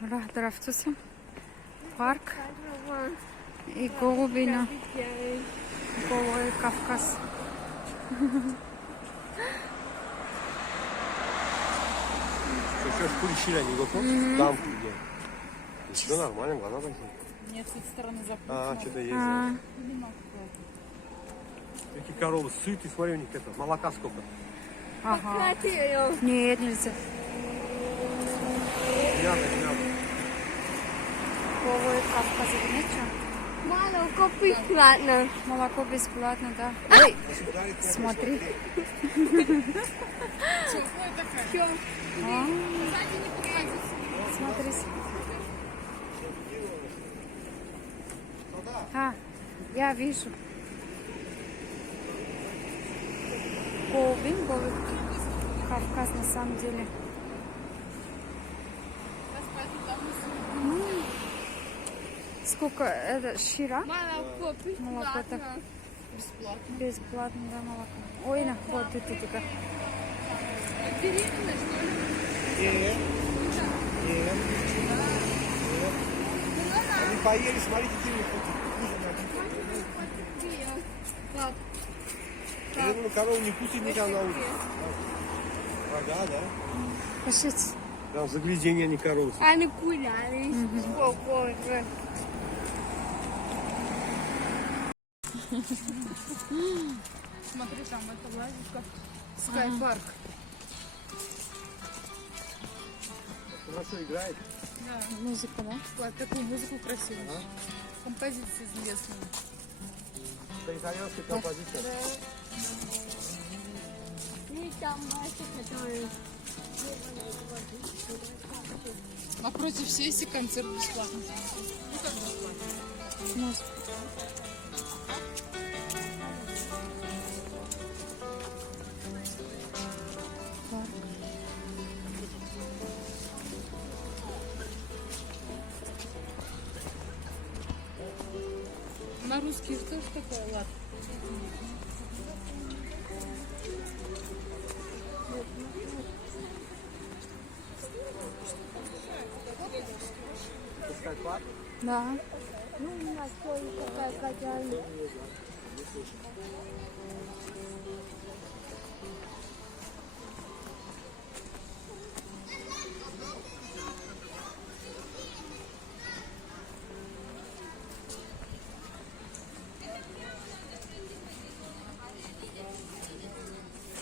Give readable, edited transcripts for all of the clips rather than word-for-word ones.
Здравствуйте. Парк и Голубина. Голый Кавказ. Сейчас курищили они готов? Там где? Все нормально, глаза такие. Нет, с этой стороны запутано. Что-то есть. Какие коровы сытые, смотри, у них это, молока сколько. Ага. Нет, нельзя. Не надо. Голый Кавказ. Нет, что? Молоко бесплатно. Молоко бесплатно, да. Ой, смотри. Теплая такая. Сзади не подходите. Смотрите. Я вижу. Голубин, голубь. Кавказ на самом деле. Сколько это шира? Молоко Молоко так бесплатно. Бесплатно. бесплатно, да, молоко. Ой, на вот это такая. Беременна, что ли? Они поели, смотри, какие у них Пап, Я думаю, корову не пустить никогда на улицу. Ага, да? Пошлите. Там загляденье, а не коровы. они гуляли спокойно. Смотри, там это лазишка. Скайпарк. Хорошо играет. Да. Музыка, да? Вот такую музыку красивую. Композиции известные. Это итальянская композиция. И там мальчик, который... Напротив сессии концерт бесплатно. Ну как бесплатно? Может. Парк. На русский тоже такой лад. Пускай парк. Да. Ну, у нас тоже такая хозяйка.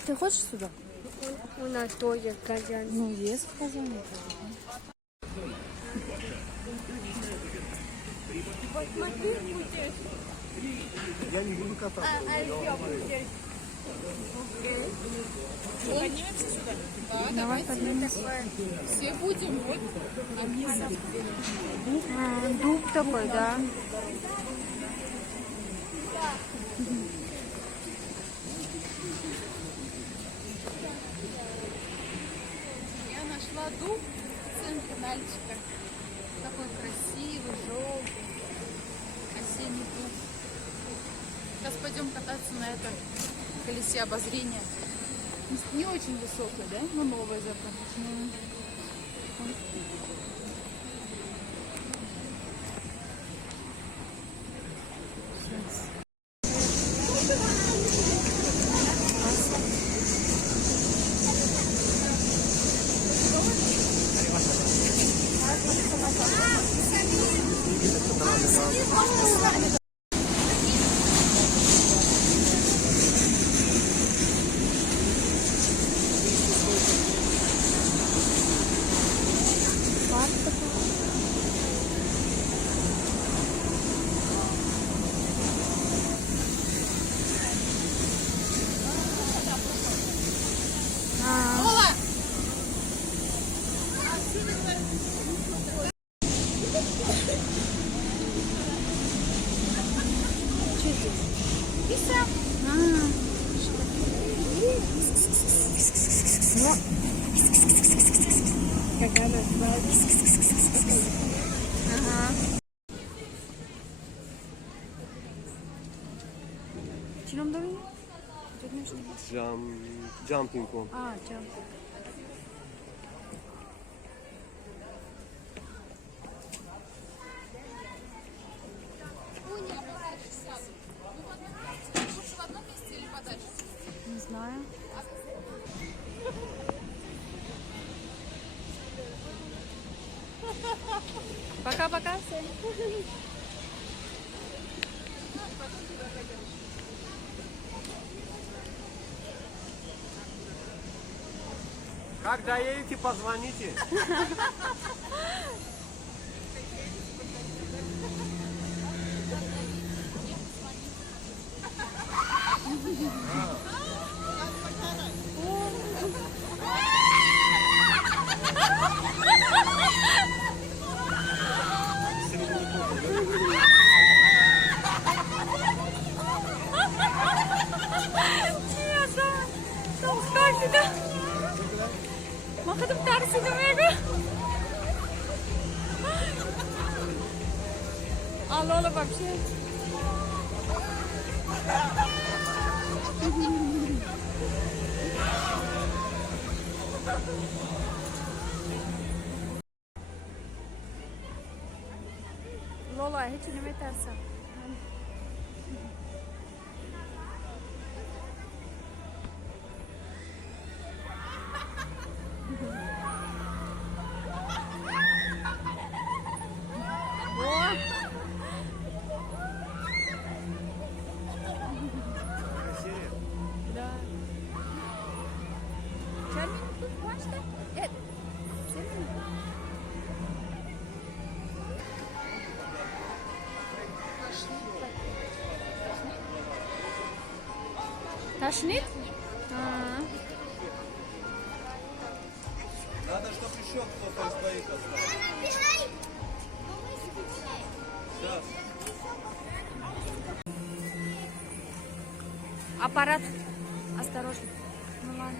Ты хочешь сюда? У нас тоже хозяйка. Ну, есть в Казани. Посмотри, будет. Я не буду кататься. Еще будет. Поднимемся сюда? Да, Давай давайте. поднимемся. Все будем. Вот. Дуб такой, да. Я нашла дуб в центре Нальчика. Такой красивый, желтый, осенний дуб. Сейчас пойдем кататься на этом колесе обозрения. Не очень высокое, да? Но новое зато. Парк такой. Что здесь? Лиса. Как она Чином довели? Jumping one. Джамп. Пока-пока всем. Как доедете, позвоните. Çok karşıda. Bakın tersi dönüyor. Allah Allah bak şey. Lola hiç ne tersi. Да. Чармин тут бачите? Сильно. Тошнит? Надо, чтобы еще кто-то из твоих остался. Сейчас. Аппарат. Осторожно. Ну ладно.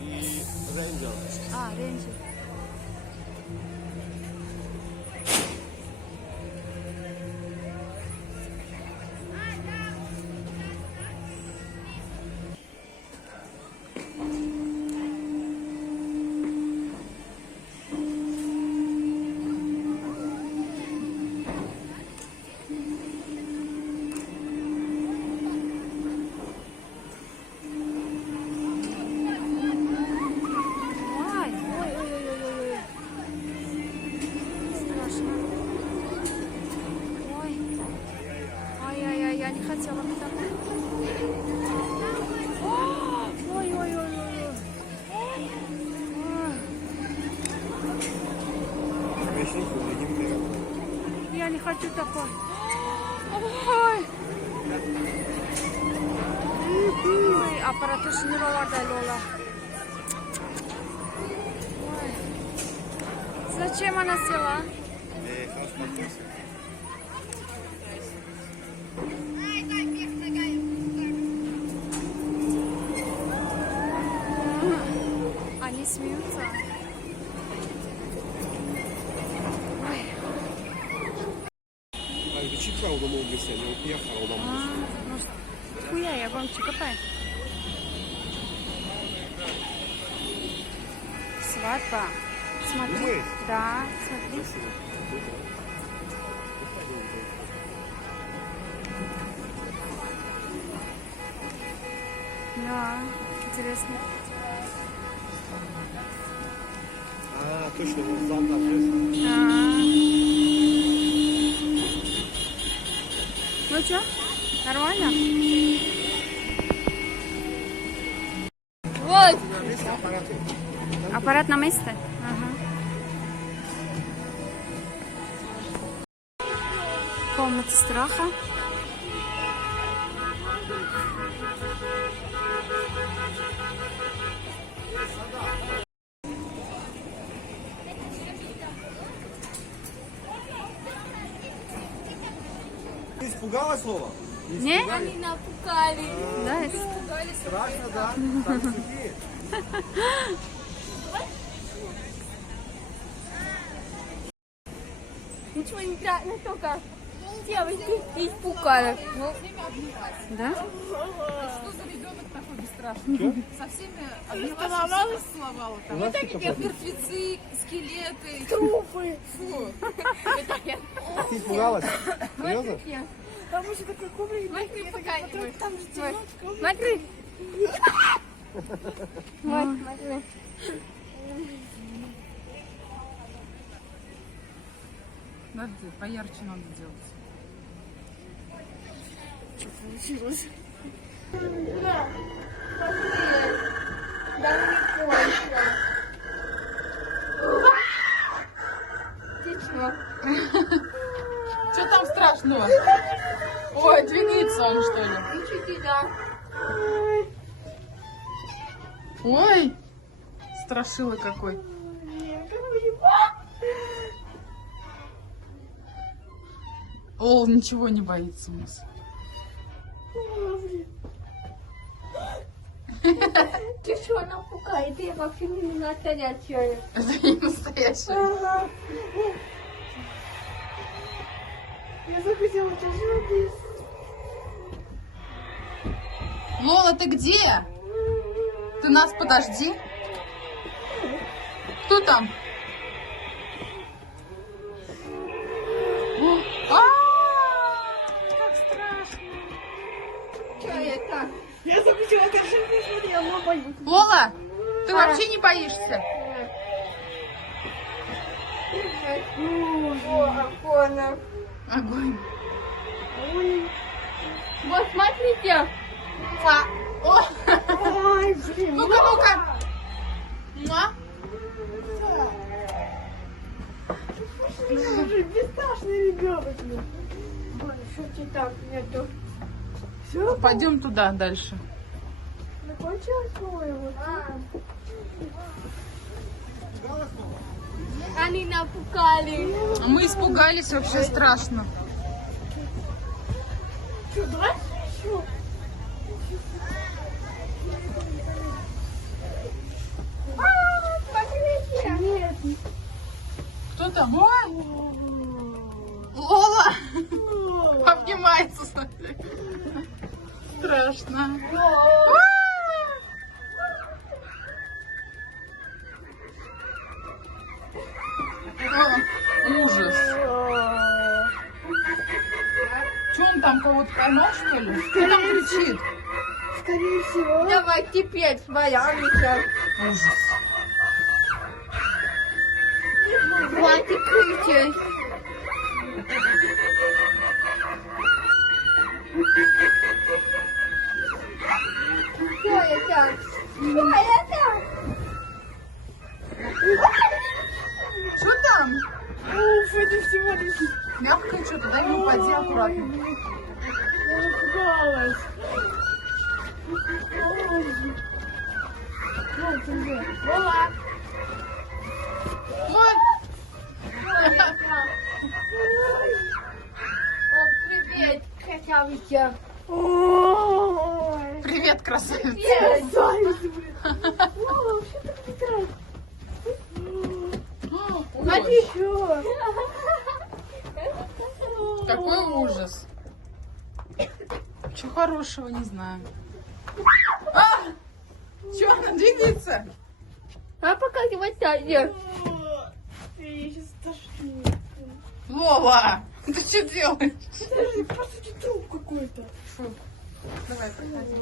И рейнджер. Рейнджер. Ой. Страшно. Ой. Ай-яй-яй, я не хотела бы так. Ой-ой-ой. Я не хочу такой. Ой. Ой, аппарат ушнировала Лола. Ой. Зачем она села? Они смеются. Чика у дома области, не уехала у дома. Может, хуя, я вам чикопай. Свадьба. Смотри. Думаешь? Да, смотри. Да, интересно. Точно, вот зал торжественный. Ну что, нормально? Вот. Аппарат на месте? Ага. Комната страха. Ты испугалась, Лола? Не? Они напугали. Да, Страшно, да? Там сухие. Ничего не страшно, только девочки испугали. да? Что за ребенок такой бесстрашный? Со всеми обнималась, целовала. Там. У нас типа Мертвецы, скелеты, трупы. Фу. Ты испугалась? Серьезно? Там еще такой коврик. Смотри, пока Там же темно. Смотри. Вот, смотри. Надо, поярче надо делать. Что получилось? Что там страшного? Ой, двигается он, что ли? Ой, страшила какой. Ол ничего не боится у нас. Ты что, напугай? Ты вообще не настоящая. Это не настоящее. Я захотела тоже. Лола, ты где? Ты нас подожди. Кто там? Как страшно. Что это? Я захотела тоже посмотреть, но боюсь. Лола, ты вообще не боишься? Афона. Огонь. Вот смотрите. О, Ой, блин. ну-ка, ну-ка. Муа. Я уже бесстрашный ребенок. Ой, что тебе так нету? Все? Пойдем туда дальше. Закончилось, по-моему? Они напугали. Мы испугались, вообще страшно. Что, дальше еще? Смотрите. Нет. Кто там? Ой, Лола. Обнимается, смотри. Страшно. О, ужас. Че он там кого-то поймал, что ли? Кто там кричит? Скорее всего. Давай теперь боямся. Ужас. Хватит кричать. Что это? Что это? Что там? Уф, это всего лишь. Мягкое что-то, дай ему упади аккуратно. Я напугалась. Ола. Ой, О, привет, красавица. привет, красавица. Смотри, что? Какой ужас. Чего хорошего, не знаю. Че, она двигается? А показывать Таня. Лола, ты что делаешь? Подожди, просто не труп какой-то. Фу. Давай, проходи.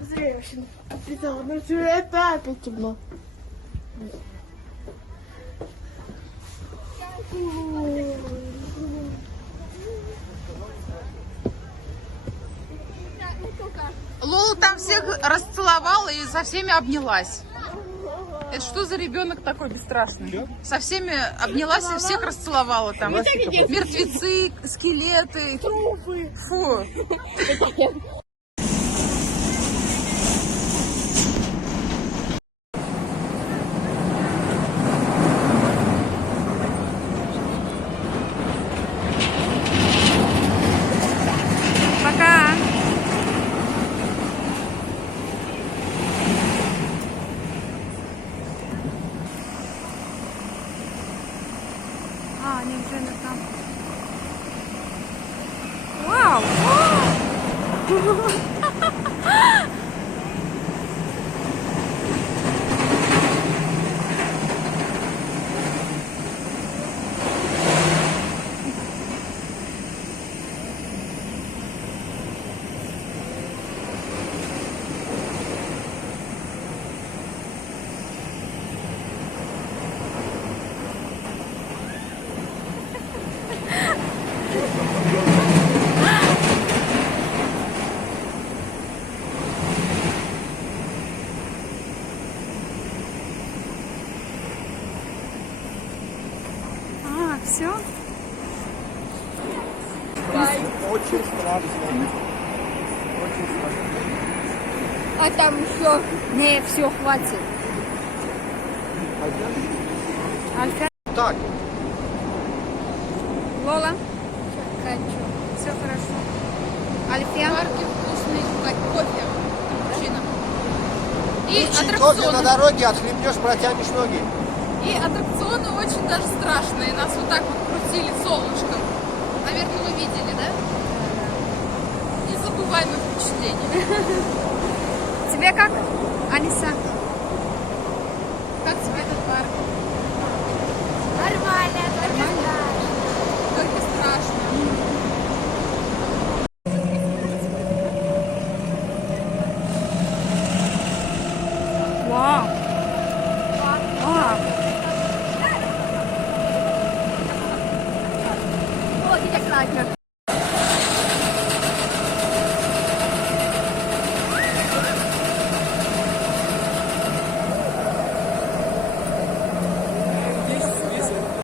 Смотри, я вообще отвязала, но все это опять темно. Лола там всех расцеловала и со всеми обнялась. Это что за ребенок такой бесстрашный? Со всеми обнялась и всех расцеловала там. Мертвецы, скелеты. Фу. Пока. А, они уже там. Вау! Все? Очень страшно. Очень страшно. А там еще... Не, все, хватит. Альфа. Так, Лола. Хочу. Все хорошо. Альфия. Парки вкусный, кофе, капучино. И лучше кофе на аттракционы. дороге, отхлебнешь, протянешь ноги. И аттракционы очень даже страшные. Нас вот так вот крутили солнышком. Наверное, вы видели, да? Незабываемое впечатление. Тебе как, Аниса? Как тебе этот парк? Нормально, Только страшно. Вау. Вау. О, ти як лайкер.